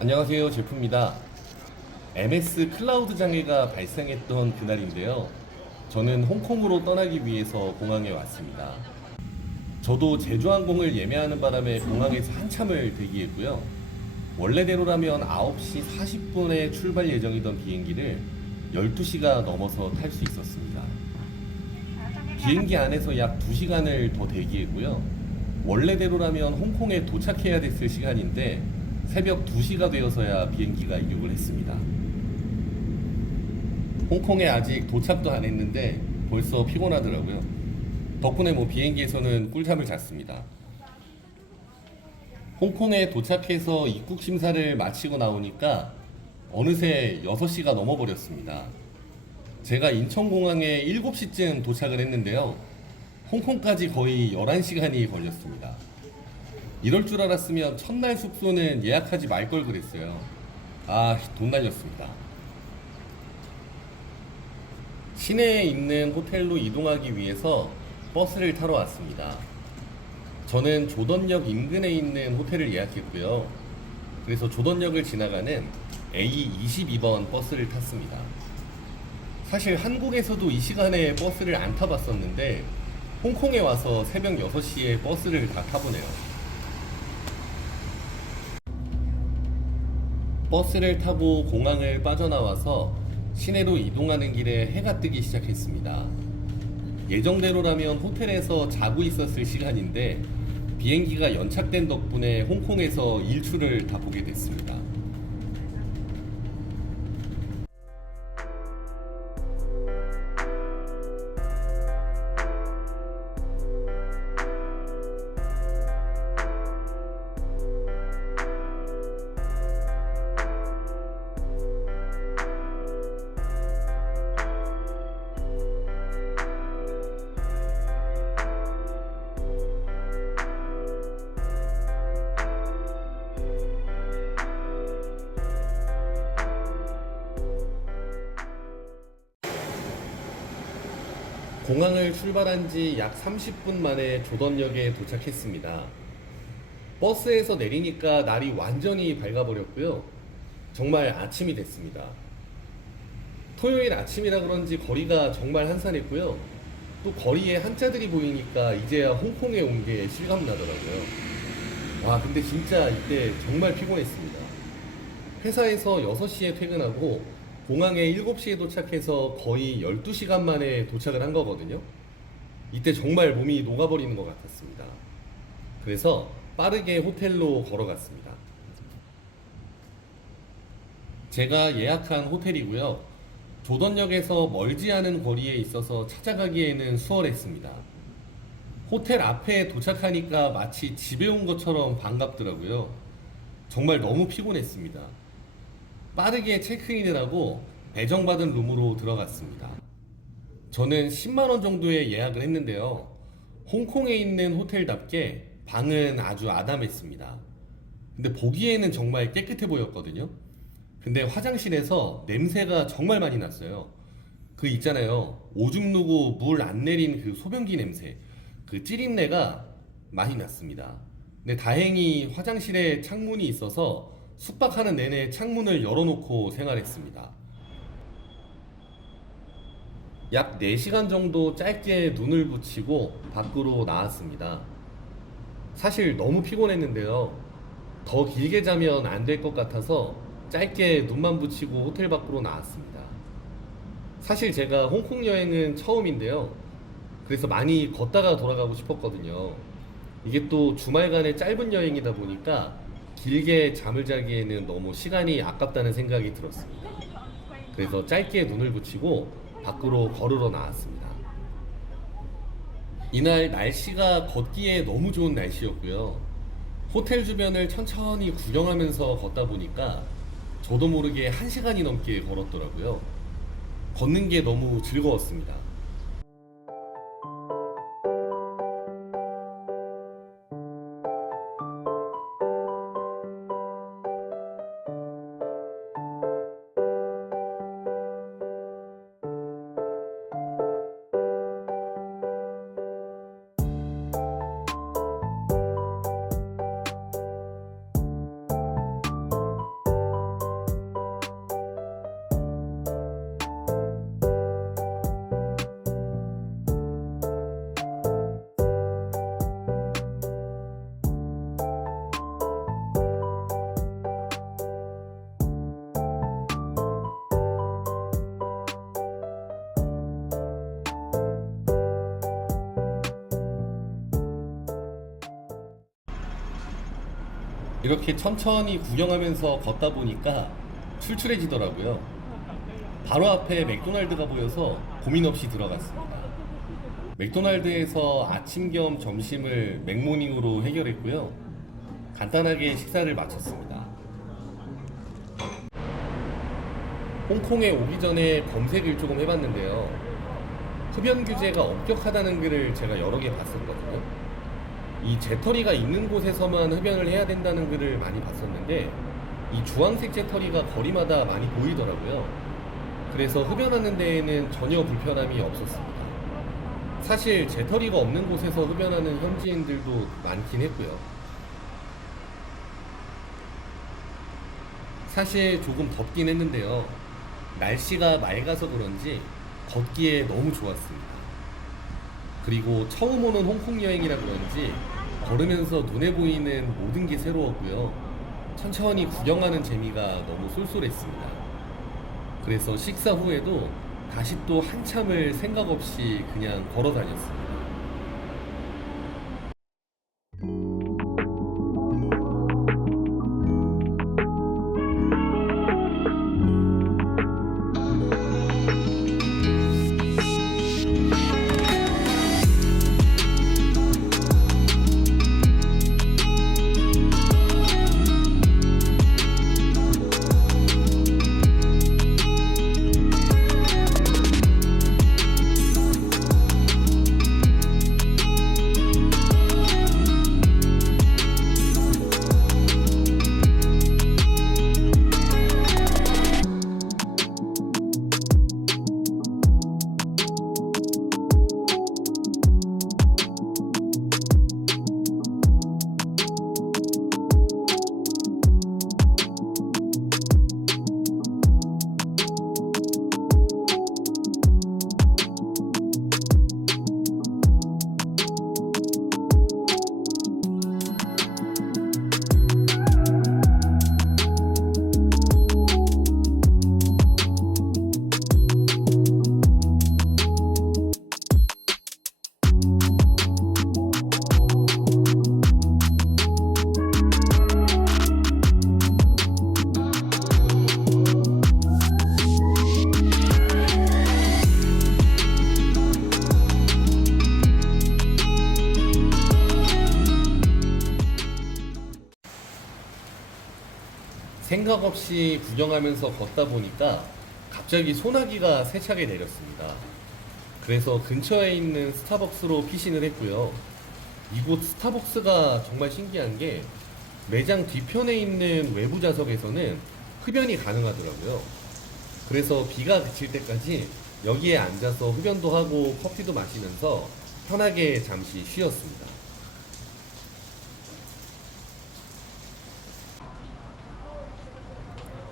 안녕하세요, 제프입니다. MS 클라우드 장애가 발생했던 그날인데요. 저는 홍콩으로 떠나기 위해서 공항에 왔습니다. 저도 제주항공을 예매하는 바람에 공항에서 한참을 대기했고요. 원래대로라면 9시 40분에 출발 예정이던 비행기를 12시가 넘어서 탈 수 있었습니다. 비행기 안에서 약 2시간을 더 대기했고요. 원래대로라면 홍콩에 도착해야 됐을 시간인데 새벽 2시가 되어서야 비행기가 이륙을 했습니다. 홍콩에 아직 도착도 안 했는데 벌써 피곤하더라고요. 덕분에 비행기에서는 꿀잠을 잤습니다. 홍콩에 도착해서 입국 심사를 마치고 나오니까 어느새 6시가 넘어버렸습니다. 제가 인천공항에 7시쯤 도착을 했는데요. 홍콩까지 거의 11시간이 걸렸습니다. 이럴 줄 알았으면 첫날 숙소는 예약하지 말 걸 그랬어요. 돈 날렸습니다. 시내에 있는 호텔로 이동하기 위해서 버스를 타러 왔습니다. 저는 조던역 인근에 있는 호텔을 예약했고요. 그래서 조던역을 지나가는 A22번 버스를 탔습니다. 사실 한국에서도 이 시간에 버스를 안 타봤었는데 홍콩에 와서 새벽 6시에 버스를 다 타보네요. 버스를 타고 공항을 빠져나와서 시내로 이동하는 길에 해가 뜨기 시작했습니다. 예정대로라면 호텔에서 자고 있었을 시간인데 비행기가 연착된 덕분에 홍콩에서 일출을 다 보게 됐습니다. 공항을 출발한 지 약 30분 만에 조던역에 도착했습니다. 버스에서 내리니까 날이 완전히 밝아버렸고요. 정말 아침이 됐습니다. 토요일 아침이라 그런지 거리가 정말 한산했고요. 또 거리에 한자들이 보이니까 이제야 홍콩에 온 게 실감나더라고요. 근데 진짜 이때 정말 피곤했습니다. 회사에서 6시에 퇴근하고 공항에 7시에 도착해서 거의 12시간 만에 도착을 한 거거든요. 이때 정말 몸이 녹아버리는 것 같았습니다. 그래서 빠르게 호텔로 걸어갔습니다. 제가 예약한 호텔이고요. 조던역에서 멀지 않은 거리에 있어서 찾아가기에는 수월했습니다. 호텔 앞에 도착하니까 마치 집에 온 것처럼 반갑더라고요. 정말 너무 피곤했습니다. 빠르게 체크인을 하고 배정받은 룸으로 들어갔습니다. 저는 10만원 정도의 예약을 했는데요. 홍콩에 있는 호텔답게 방은 아주 아담했습니다. 근데 보기에는 정말 깨끗해 보였거든요. 근데 화장실에서 냄새가 정말 많이 났어요. 그 있잖아요. 오줌 누고 물 안 내린 그 소변기 냄새. 그 찌린내가 많이 났습니다. 근데 다행히 화장실에 창문이 있어서 숙박하는 내내 창문을 열어놓고 생활했습니다. 약 4시간 정도 짧게 눈을 붙이고 밖으로 나왔습니다. 사실 너무 피곤했는데요. 더 길게 자면 안 될 것 같아서 짧게 눈만 붙이고 호텔 밖으로 나왔습니다. 사실 제가 홍콩 여행은 처음인데요. 그래서 많이 걷다가 돌아가고 싶었거든요. 이게 또 주말간의 짧은 여행이다 보니까 길게 잠을 자기에는 너무 시간이 아깝다는 생각이 들었습니다. 그래서 짧게 눈을 붙이고 밖으로 걸으러 나왔습니다. 이날 날씨가 걷기에 너무 좋은 날씨였고요. 호텔 주변을 천천히 구경하면서 걷다 보니까 저도 모르게 1시간이 넘게 걸었더라고요. 걷는 게 너무 즐거웠습니다. 이렇게 천천히 구경하면서 걷다 보니까 출출해지더라고요. 바로 앞에 맥도날드가 보여서 고민 없이 들어갔습니다. 맥도날드에서 아침 겸 점심을 맥모닝으로 해결했고요. 간단하게 식사를 마쳤습니다. 홍콩에 오기 전에 검색을 조금 해봤는데요. 흡연 규제가 엄격하다는 글을 제가 여러 개 봤었거든요. 이 재터리가 있는 곳에서만 흡연을 해야 된다는 글을 많이 봤었는데 이 주황색 재터리가 거리마다 많이 보이더라고요. 그래서 흡연하는 데에는 전혀 불편함이 없었습니다. 사실 재터리가 없는 곳에서 흡연하는 현지인들도 많긴 했고요. 사실 조금 덥긴 했는데요. 날씨가 맑아서 그런지 걷기에 너무 좋았습니다. 그리고 처음 오는 홍콩 여행이라 그런지 걸으면서 눈에 보이는 모든 게 새로웠고요. 천천히 구경하는 재미가 너무 쏠쏠했습니다. 그래서 식사 후에도 다시 또 한참을 생각 없이 그냥 걸어 다녔습니다. 생각 없이 구경하면서 걷다 보니까 갑자기 소나기가 세차게 내렸습니다. 그래서 근처에 있는 스타벅스로 피신을 했고요. 이곳 스타벅스가 정말 신기한 게 매장 뒤편에 있는 외부 좌석에서는 흡연이 가능하더라고요. 그래서 비가 그칠 때까지 여기에 앉아서 흡연도 하고 커피도 마시면서 편하게 잠시 쉬었습니다.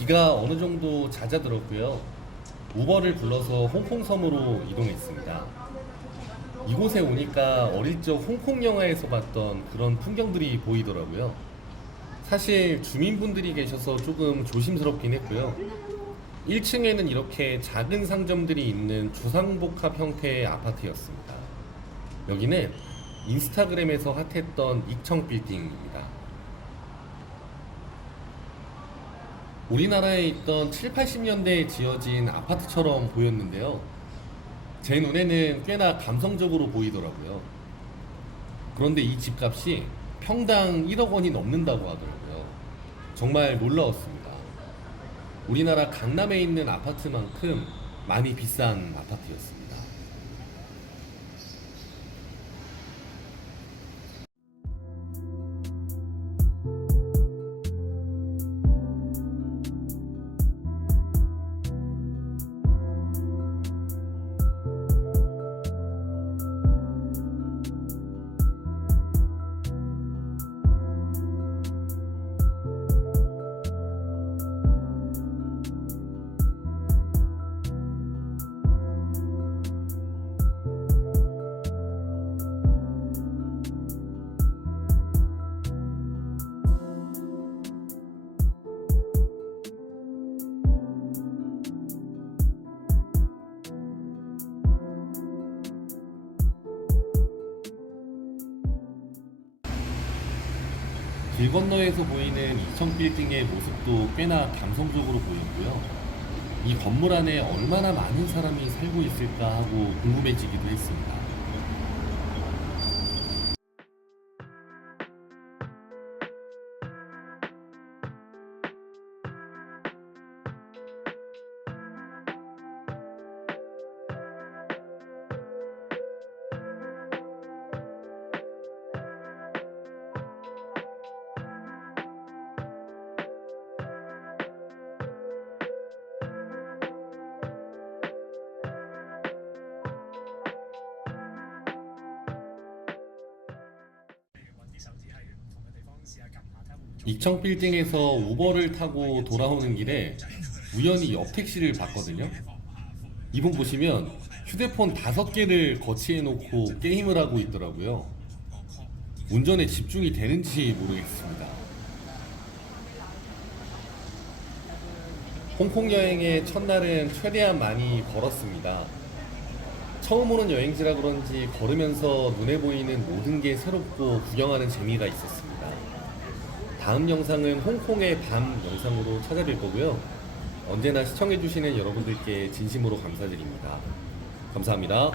비가 어느 정도 잦아들었고요. 우버를 불러서 홍콩 섬으로 이동했습니다. 이곳에 오니까 어릴 적 홍콩 영화에서 봤던 그런 풍경들이 보이더라고요. 사실 주민분들이 계셔서 조금 조심스럽긴 했고요. 1층에는 이렇게 작은 상점들이 있는 주상복합 형태의 아파트였습니다. 여기는 인스타그램에서 핫했던 익청 빌딩입니다. 우리나라에 있던 7, 80년대에 지어진 아파트처럼 보였는데요. 제 눈에는 꽤나 감성적으로 보이더라고요. 그런데 이 집값이 평당 1억 원이 넘는다고 하더라고요. 정말 놀라웠습니다. 우리나라 강남에 있는 아파트만큼 많이 비싼 아파트였습니다. 길 건너에서 보이는 2층 빌딩의 모습도 꽤나 감성적으로 보이고요. 이 건물 안에 얼마나 많은 사람이 살고 있을까 하고 궁금해지기도 했습니다. 익청 빌딩에서 우버를 타고 돌아오는 길에 우연히 옆 택시를 봤거든요. 이분 보시면 휴대폰 5개를 거치해 놓고 게임을 하고 있더라고요. 운전에 집중이 되는지 모르겠습니다. 홍콩 여행의 첫날은 최대한 많이 걸었습니다. 처음 오는 여행지라 그런지 걸으면서 눈에 보이는 모든 게 새롭고 구경하는 재미가 있었습니다. 다음 영상은 홍콩의 밤 영상으로 찾아뵐 거고요. 언제나 시청해주시는 여러분들께 진심으로 감사드립니다. 감사합니다.